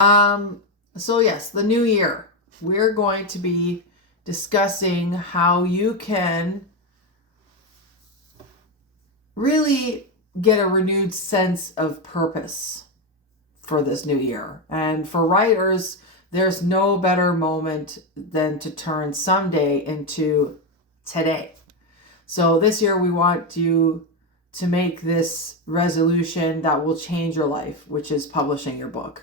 Um, so yes, the new year. We're going to be discussing how you can really get a renewed sense of purpose for this new year. And for writers, there's no better moment than to turn someday into today. So this year we want you to make this resolution that will change your life, which is publishing your book.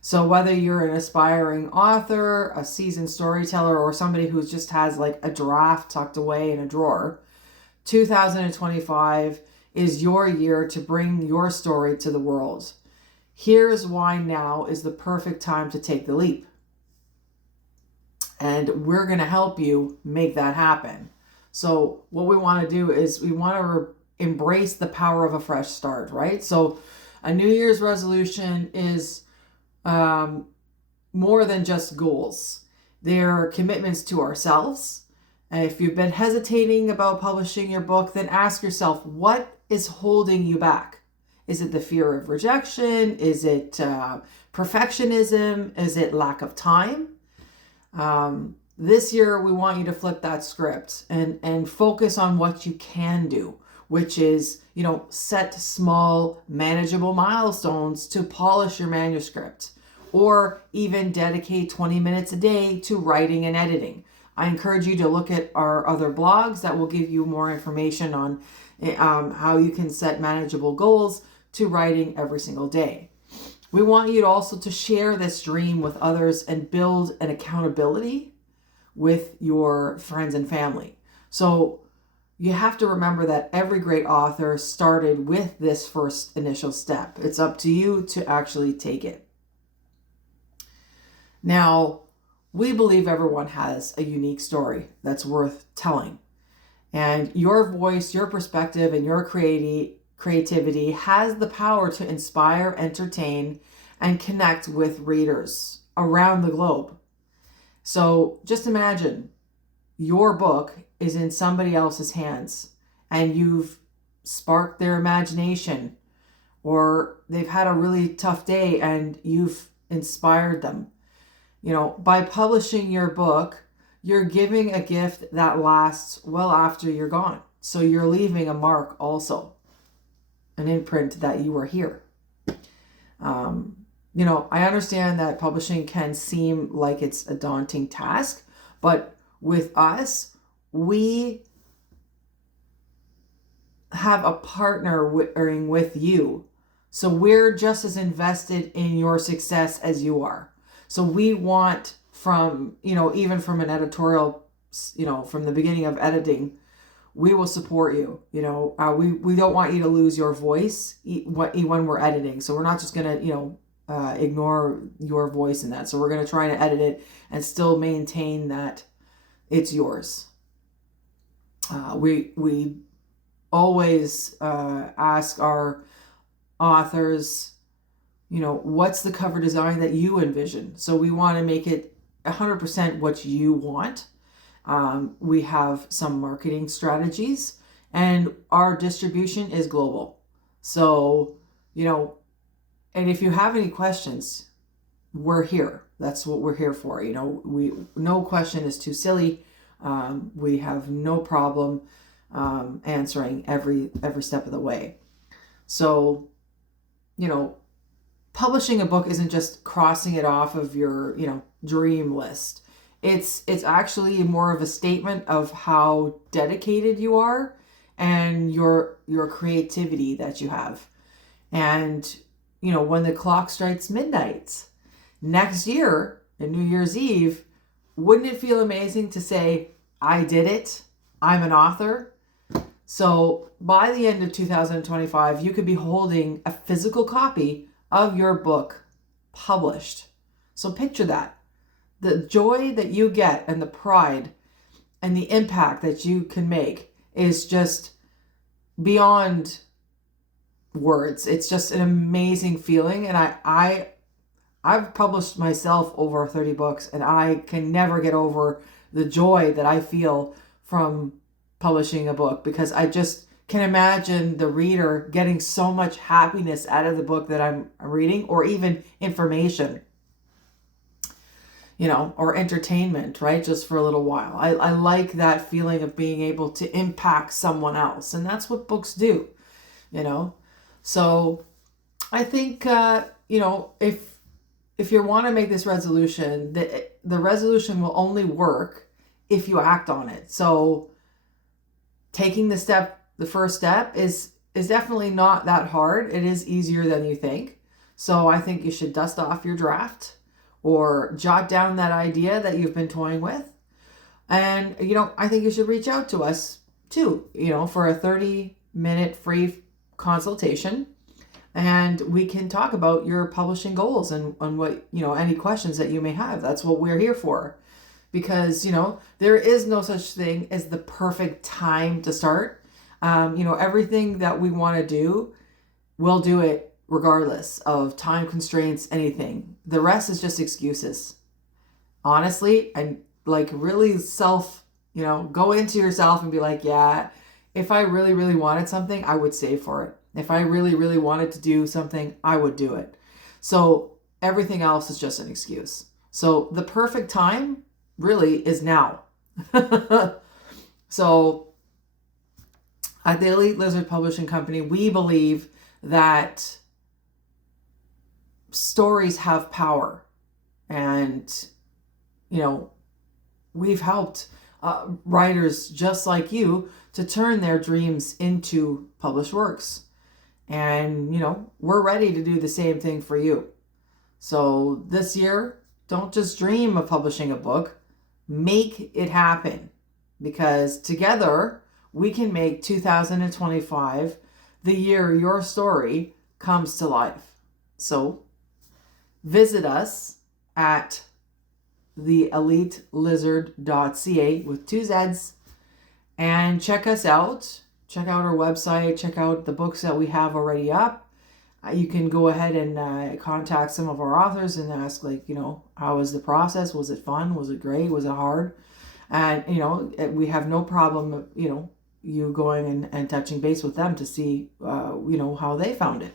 So whether you're an aspiring author, a seasoned storyteller, or somebody who just has like a draft tucked away in a drawer, 2025 is your year to bring your story to the world. Here's why now is the perfect time to take the leap. And we're going to help you make that happen. So what we want to do is we want to embrace the power of a fresh start, right? So a New Year's resolution is more than just goals. They're commitments to ourselves. And if you've been hesitating about publishing your book, then ask yourself, what is holding you back? Is it the fear of rejection? Is it perfectionism? Is it lack of time? This year, we want you to flip that script and focus on what you can do, which is, set small, manageable milestones to polish your manuscript, or even dedicate 20 minutes a day to writing and editing. I encourage you to look at our other blogs that will give you more information on how you can set manageable goals to writing every single day. We want you to also to share this dream with others and build an accountability with your friends and family. So you have to remember that every great author started with this first initial step. It's up to you to actually take it. Now, we believe everyone has a unique story that's worth telling. And your voice, your perspective, and your creativity has the power to inspire, entertain, and connect with readers around the globe. So just imagine your book is in somebody else's hands and you've sparked their imagination, or they've had a really tough day and you've inspired them. By publishing your book, you're giving a gift that lasts well after you're gone. So you're leaving a mark also, an imprint that you were here. I understand that publishing can seem like it's a daunting task, but with us, we have a partner with you. So we're just as invested in your success as you are. So we want even from an editorial, from the beginning of editing, we will support you. We don't want you to lose your voice when we're editing. So we're not just going to, ignore your voice in that. So we're going to try to edit it and still maintain that it's yours. We always ask our authors, what's the cover design that you envision? So we want to make it 100% what you want. We have some marketing strategies, and our distribution is global. So, and if you have any questions, we're here. That's what we're here for. No question is too silly. We have no problem answering every step of the way. So, publishing a book isn't just crossing it off of your, dream list. It's actually more of a statement of how dedicated you are and your creativity that you have. And, when the clock strikes midnight next year, on New Year's Eve, wouldn't it feel amazing to say, I did it, I'm an author? So by the end of 2025, you could be holding a physical copy of your book published. So picture that. The joy that you get and the pride and the impact that you can make is just beyond words. It's just an amazing feeling. And I've published myself over 30 books, and I can never get over the joy that I feel from publishing a book, because I just can imagine the reader getting so much happiness out of the book that I'm reading, or even information. or entertainment, right? Just for a little while. I like that feeling of being able to impact someone else. And that's what books do, you know? So I think, if you want to make this resolution, the resolution will only work if you act on it. So taking the first step is definitely not that hard. It is easier than you think. So I think you should dust off your draft or jot down that idea that you've been toying with. And, I think you should reach out to us too, for a 30-minute free consultation. And we can talk about your publishing goals and what, any questions that you may have. That's what we're here for. Because, there is no such thing as the perfect time to start. Everything that we want to do, we'll do it regardless of time constraints, anything. The rest is just excuses. Honestly, and really go into yourself and be like, yeah, if I really, really wanted something, I would save for it. If I really, really wanted to do something, I would do it. So everything else is just an excuse. So the perfect time really is now. So at the Elite Lizzard Publishing Company, we believe that stories have power. And, we've helped writers just like you to turn their dreams into published works. And, we're ready to do the same thing for you. So this year, don't just dream of publishing a book, make it happen. Because together, we can make 2025 the year your story comes to life. So visit us at theelitelizard.ca with 2 Z's and check us out. Check out our website. Check out the books that we have already up. You can go ahead and contact some of our authors and ask, how was the process? Was it fun? Was it great? Was it hard? And, we have no problem, you going and touching base with them to see, how they found it.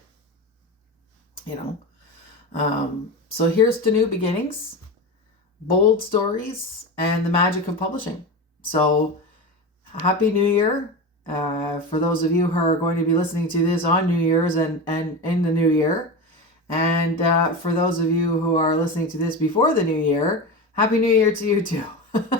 So here's to new beginnings, bold stories, and the magic of publishing. So Happy New Year. For those of you who are going to be listening to this on New Year's and in the new year. And for those of you who are listening to this before the new year, Happy New Year to you too.